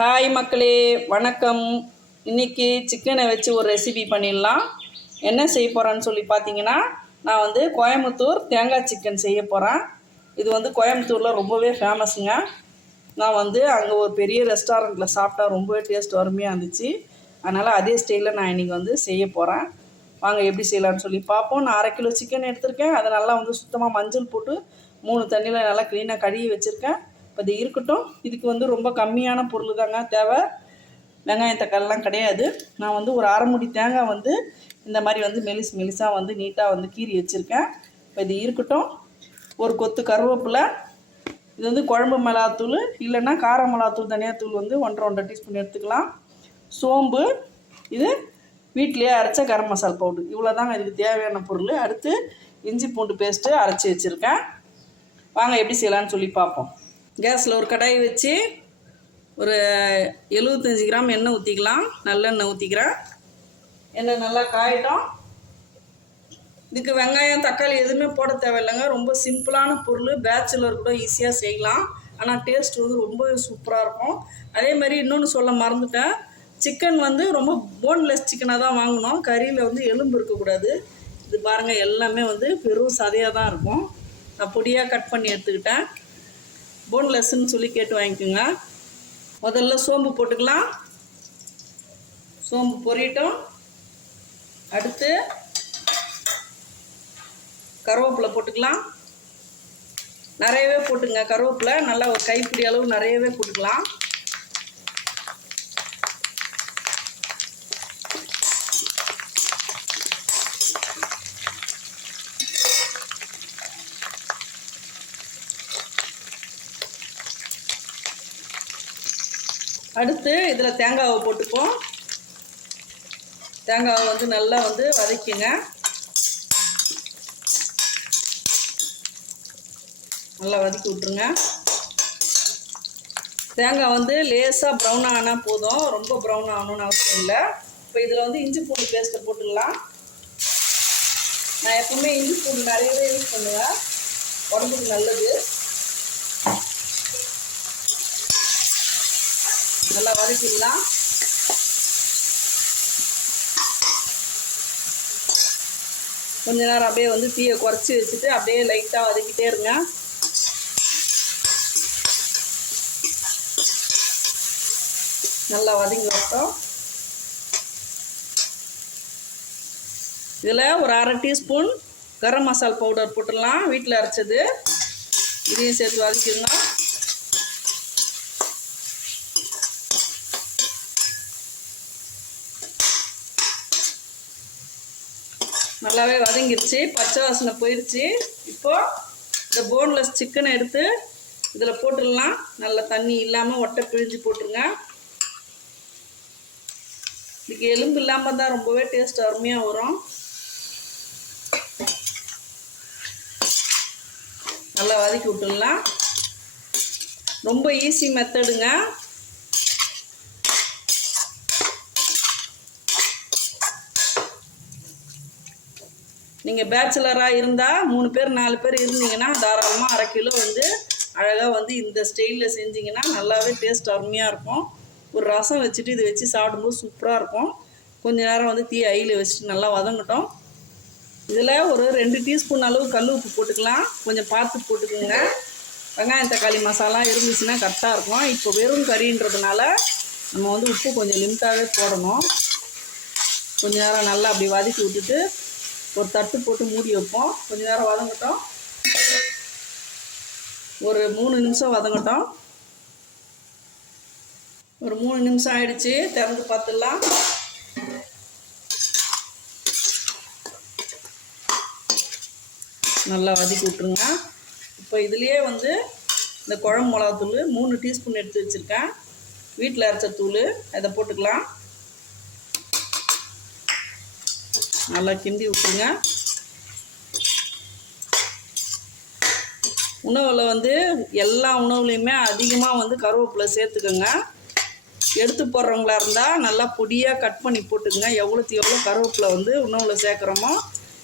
Hi மக்களே வணக்கம். இன்னைக்கு சிக்கனை வச்சு ஒரு ரெசிபி பண்ணிடலாம். என்ன செய்ய போகிறேன்னு சொல்லி பார்த்தீங்கன்னா நான் வந்து கோயம்புத்தூர் தேங்காய் சிக்கன் செய்ய போகிறேன் இது வந்து கோயம்புத்தூரில் ரொம்பவே ஃபேமஸுங்க நான் வந்து அங்கே ஒரு பெரிய ரெஸ்டாரண்ட்டில் சாப்பிட்டா ரொம்பவே டேஸ்ட் அருமையாக இருந்துச்சு. அதனால் அதே ஸ்டைலில் நான் இன்றைக்கி வந்து செய்ய போகிறேன் வாங்க எப்படி செய்யலாம்னு சொல்லி பார்ப்போம். நான் அரை கிலோ சிக்கன் எடுத்திருக்கேன். அதை நல்லா வந்து சுத்தமாக மஞ்சள் போட்டு மூணு தண்ணியில் நல்லா க்ளீனாக கழுவி வச்சுருக்கேன். இப்போ இது இருக்கட்டும். இதுக்கு வந்து ரொம்ப கம்மியான பொருள் தாங்க தேவை. வெங்காயம் தக்காளிலாம் கிடையாது. நான் வந்து ஒரு அரை முடி தேங்காய் வந்து இந்த மாதிரி வந்து மெலிஸ் மெலிசாக வந்து நீட்டாக வந்து கீறி வச்சுருக்கேன். இப்போ இது இருக்கட்டும். ஒரு கொத்து கருவேப்பிலை. இது வந்து குழம்பு மிளகாத்தூள். இல்லைன்னா கார மிளகாத்தூள் தனியாத்தூள் வந்து ஒன்றரை ஒன்றரை டீஸ்பூன் எடுத்துக்கலாம். சோம்பு. இது வீட்டிலேயே அரைச்ச கரம் மசாலா பவுடர். இவ்வளோ தாங்க இதுக்கு தேவையான பொருள். அடுத்து இஞ்சி பூண்டு பேஸ்ட்டு அரைச்சி வச்சுருக்கேன். வாங்க எப்படி செய்யலாம்னு சொல்லி பார்ப்போம். கேஸில் ஒரு கடாய் வச்சு ஒரு எழுபத்தஞ்சி கிராம் எண்ணெய் ஊற்றிக்கலாம். நல்லெண்ணெய் ஊற்றிக்கிறேன். எண்ணெய் நல்லா காயட்டும். இதுக்கு வெங்காயம் தக்காளி எதுவுமே போட தேவையில்லைங்க. ரொம்ப சிம்பிளான பொருள். பேச்சுலர் கூட ஈஸியாக செய்யலாம். ஆனால் டேஸ்ட் வந்து ரொம்ப சூப்பராக இருக்கும். அதே மாதிரி இன்னொன்று சொல்ல மறந்துட்டேன். சிக்கன் வந்து ரொம்ப போன்லெஸ் சிக்கனாக தான் வாங்கணும். கறியில் வந்து எலும்பு இருக்கக்கூடாது. இது பாருங்கள் எல்லாமே வந்து பெரும் சதையாக தான் இருக்கும். நான் பொடியாக கட் பண்ணி எடுத்துக்கிட்டேன். போன்லெஸ்ன்னு சொல்லி கேட்டு வாங்கிக்கோங்க. முதல்ல சோம்பு போட்டுக்கலாம். சோம்பு பொரியட்டும். அடுத்து கருவேப்பிலை போட்டுக்கலாம். நிறையவே போட்டுங்க. கருவேப்பிலை நல்லா ஒரு கைப்பிடி அளவு நிறையவே போட்டுக்கலாம். அடுத்து இதில் தேங்காவை போட்டுப்போம் தேங்காவை வந்து நல்லா வந்து வதக்கிங்க. நல்லா வதக்கி விட்ருங்க தேங்காய் வந்து லேசாக ப்ரௌன் ஆனால் போதும். ரொம்ப ப்ரௌன் ஆகணும்னு அவசியம் இல்லை. இப்போ இதில் வந்து இஞ்சி பூண்டு பேஸ்ட்டை போட்டுடலாம் நான் எப்பவுமே இஞ்சி பூண்டு நிறையவே யூஸ் பண்ணுவேன். உடம்புக்கு நல்லது. நல்லா வதக்கிடலாம். கொஞ்ச நேரம் அப்படியே வந்து தீயை குறைச்சி வச்சுட்டு அப்படியே லைட்டாக வதக்கிட்டே இருங்க. நல்லா வதங்கி வரட்டும். இதில் ஒரு அரை டீஸ்பூன் கரம் மசால் பவுடர் போட்டுடலாம். வீட்டில் அரைச்சது. இதையும் சேர்த்து வதக்கிடலாம். நல்லாவே வதங்கிருச்சு பச்சை வாசனை போயிடுச்சு இப்போது இந்த போன்லெஸ் சிக்கனை எடுத்து இதில் போட்டுடலாம். நல்லா தண்ணி இல்லாமல் ஒட்டை பிழிஞ்சு போட்டுருங்க. இதுக்கு எலும்பு இல்லாமல் தான் ரொம்பவே டேஸ்ட் அருமையாக வரும். நல்லா வதக்கி விட்டுடலாம். ரொம்ப ஈஸி மெத்தடுங்க நீங்கள் பேச்சுலராக இருந்தால் மூணு பேர் நாலு பேர் இருந்தீங்கன்னா தாராளமாக அரை கிலோ வந்து அழகாக வந்து இந்த ஸ்டைலில் செஞ்சிங்கன்னா நல்லாவே டேஸ்ட் அருமையாக இருக்கும். ஒரு ரசம் வச்சுட்டு இதை வச்சு சாப்பிடும்போது சூப்பராக இருக்கும். கொஞ்ச நேரம் வந்து தீ ஐயில் வச்சுட்டு நல்லா வதங்கட்டும். இதில் ஒரு ரெண்டு டீஸ்பூன் அளவு கல் உப்பு போட்டுக்கலாம். கொஞ்சம் பார்த்து போட்டுக்கோங்க. வெங்காயம் தக்காளி மசாலா இருந்துச்சுன்னா கரெக்டாக இருக்கும். இப்போ வெறும் கறின்றதுனால நம்ம வந்து உப்பு கொஞ்சம் லிமிட்டாகவே போடணும். கொஞ்ச நேரம் நல்லா அப்படி வதக்கி விட்டுட்டு ஒரு தட்டு போட்டு மூடி வைப்போம். கொஞ்ச நேரம் வதங்கட்டும். ஒரு மூணு நிமிஷம் வதங்கட்டும். ஒரு மூணு நிமிஷம் ஆயிடுச்சு. திறந்து பார்த்துடலாம். நல்லா வதக்கி விட்ருங்க இப்போ இதுலேயே வந்து இந்த குழம்பு மிளகாத்தூள் மூணு டீஸ்பூன் எடுத்து வச்சுருக்கேன். வீட்டில் அரைச்ச தூள் அதை போட்டுக்கலாம். நல்லா கிண்டி விட்டுருங்க. உணவில் வந்து எல்லா உணவுலையுமே அதிகமாக வந்து கருவேப்பிலை சேர்த்துக்கோங்க. எடுத்து போடுறவங்களா இருந்தால் நல்லா பொடியாக கட் பண்ணி போட்டுக்கோங்க. எவ்வளோத்து எவ்வளோ கருவேப்பிலை வந்து உணவில் சேர்க்குறோமோ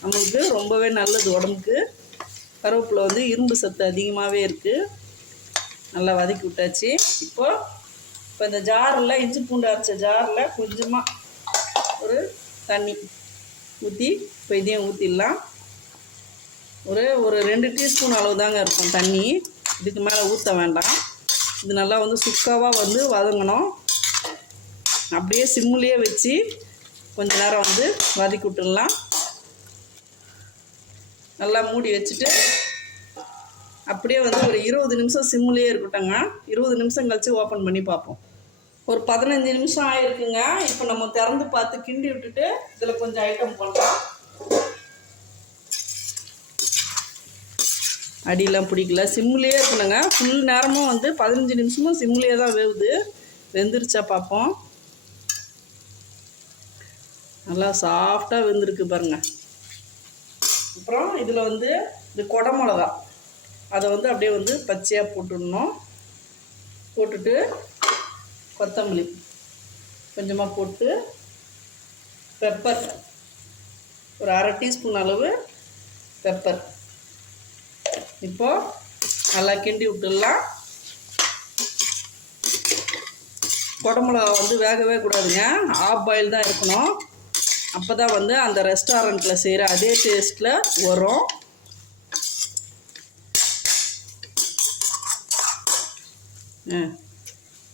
நம்மளுக்கு ரொம்பவே நல்லது உடம்புக்கு. கருவேப்பிலை வந்து இரும்பு சத்து அதிகமாகவே இருக்குது நல்லா வதக்கி விட்டாச்சு. இப்போது இப்போ இந்த ஜாரில் இஞ்சி பூண்டு அரைச்ச ஜாரில் கொஞ்சமாக ஒரு தண்ணி. ஊற்றி இப்போ இதையும் ஊற்றிடலாம் ஒரு ஒரு ரெண்டு டீஸ்பூன் அளவு தாங்க இருக்கும் தண்ணி. இதுக்கு மேலே ஊற்ற வேண்டாம். இது நல்லா வந்து சுக்காவாக வந்து வதங்கணும். அப்படியே சிம்முலேயே வச்சு கொஞ்ச நேரம் வந்து வதக்கி விட்டுடலாம். நல்லா மூடி வச்சுட்டு அப்படியே வந்து ஒரு இருபது நிமிஷம் சிம்முலேயே இருக்கட்டோங்க இருபது நிமிஷம் கழித்து ஓப்பன் பண்ணி பார்ப்போம். ஒரு பதினஞ்சு நிமிஷம் ஆயிருக்குங்க. இப்போ நம்ம திறந்து பார்த்து கிண்டி விட்டுட்டு இதில் கொஞ்சம் ஐட்டம் பண்ணலாம் அடியெல்லாம் பிடிக்கல. சிம்முலேயே இருக்கணுங்க. ஃபுல் நேரமும் வந்து பதினஞ்சு நிமிஷமும் சிம்முலேயே தான் வேவுது. வெந்துருச்சா பார்ப்போம். நல்லா சாஃப்டாக வெந்திருக்கு பாருங்க. அப்புறம் இதில் வந்து இந்த கொடை மிளகா. அதை வந்து அப்படியே வந்து பச்சையாக போட்டுடணும். போட்டுட்டு கொத்தமல்லி கொஞ்சமாக போட்டு பெப்பர் ஒரு அரை டீஸ்பூன் அளவு பெப்பர் இப்போது நல்லா கிண்டி விட்டுடலாம். குடமிளகா வந்து வேகவே கூடாதுங்க. ஆஃப் பாயில் தான் இருக்கணும். அப்போ தான் வந்து அந்த ரெஸ்டாரண்ட்டில் செய்கிற அதே டேஸ்ட்டில் வரும். ஆ.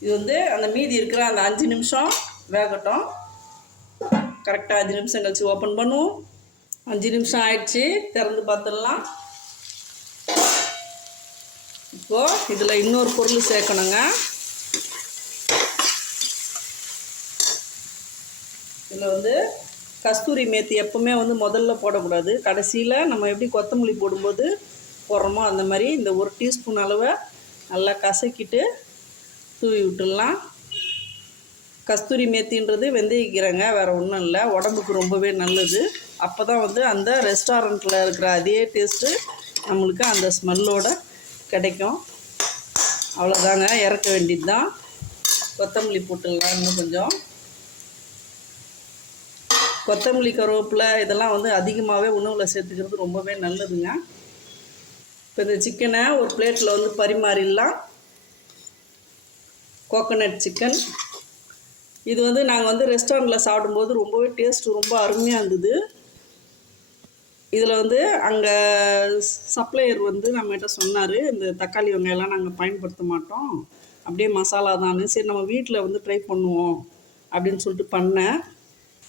இது வந்து அந்த மீதி இருக்கிற அந்த அஞ்சு நிமிஷம் வேகட்டும். கரெக்டாக அஞ்சு நிமிஷம் கழிச்சு ஓப்பன் பண்ணுவோம். அஞ்சு நிமிஷம் ஆயிடுச்சு. திறந்து பார்த்துடலாம். இப்போது இதில் இன்னொரு பொருள் சேர்க்கணுங்க. இதில் வந்து கஸ்தூரி மேத்தி எப்பவுமே வந்து முதல்ல போடக்கூடாது. கடைசியில் நம்ம எப்படி கொத்தமல்லி போடும்போது போடுறோமோ அந்த மாதிரி இந்த ஒரு டீஸ்பூன் அளவை நல்லா கசக்கிட்டு தூவி விட்டுடலாம். கஸ்தூரி மேத்தின்றது வெந்தயக்கீரைங்க வேறு ஒன்றும் இல்லை. உடம்புக்கு ரொம்பவே நல்லது. அப்போ தான் வந்து அந்த ரெஸ்டாரண்ட்டில் இருக்கிற அதே டேஸ்ட்டு நம்மளுக்கு அந்த ஸ்மெல்லோட கிடைக்கும். அவ்வளோதாங்க இறக்க வேண்டியது தான் கொத்தமல்லி போட்டுடலாம் இன்னும் கொஞ்சம். கொத்தமல்லி கருவேப்பிலை இதெல்லாம் வந்து அதிகமாகவே உணவில் சேர்த்துக்கிறது ரொம்பவே நல்லதுங்க. இப்போ இந்த சிக்கனை ஒரு பிளேட்டில் வந்து பரிமாறிடலாம். கோகோனட் சிக்கன் இது வந்து நாங்கள் வந்து ரெஸ்டாரண்ட்டில் சாப்பிடும்போது ரொம்பவே டேஸ்ட் ரொம்ப அருமையாக இருந்தது. இதில் வந்து அங்கே சப்ளையர் வந்து நம்மகிட்ட சொன்னார் இந்த தக்காளி வெங்காயம்லாம் நாங்கள் பயன்படுத்த மாட்டோம். அப்படியே மசாலா தான் சரி நம்ம வீட்டில் வந்து ட்ரை பண்ணுவோம் அப்படின்னு சொல்லிட்டு பண்ணேன்.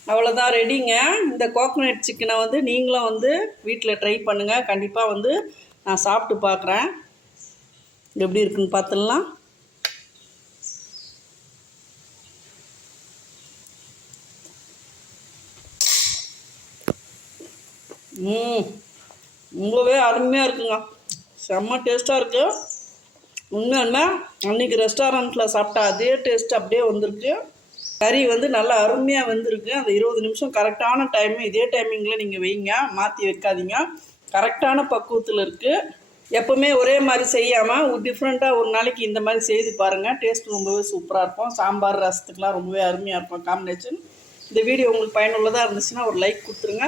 அவ்வளோதான் ரெடிங்க இந்த கோகோனட் சிக்கனை வந்து நீங்களும் வந்து வீட்டில் ட்ரை பண்ணுங்கள் கண்டிப்பாக வந்து நான் சாப்பிட்டு பார்க்குறேன். எப்படி இருக்குன்னு பார்த்துடலாம். ரொம்பவே அருமையாக இருக்குங்க. செம்ம டேஸ்ட்டாக இருக்குது உண்மையுமே அன்றைக்கி ரெஸ்டாரண்ட்டில் சாப்பிட்டா அதே டேஸ்ட் அப்படியே வந்திருக்கு. கறி வந்து நல்லா அருமையாக வந்திருக்கு. அந்த இருபது நிமிஷம் கரெக்டான டைமு இதே டைமிங்கில் நீங்கள் வைங்க மாற்றி வைக்காதீங்க. கரெக்டான பக்குவத்தில் இருக்குது எப்போவுமே ஒரே மாதிரி செய்யாமல் ஒரு டிஃப்ரெண்ட்டாக ஒரு நாளைக்கு இந்த மாதிரி செய்து பாருங்கள் டேஸ்ட் ரொம்பவே சூப்பராக இருக்கும். சாம்பார் ரசத்துக்கெலாம் ரொம்பவே அருமையாக இருக்கும். காம்பினேஷன் இந்த வீடியோ உங்களுக்கு பயனுள்ளதாக இருந்துச்சுன்னா ஒரு லைக் கொடுத்துருங்க.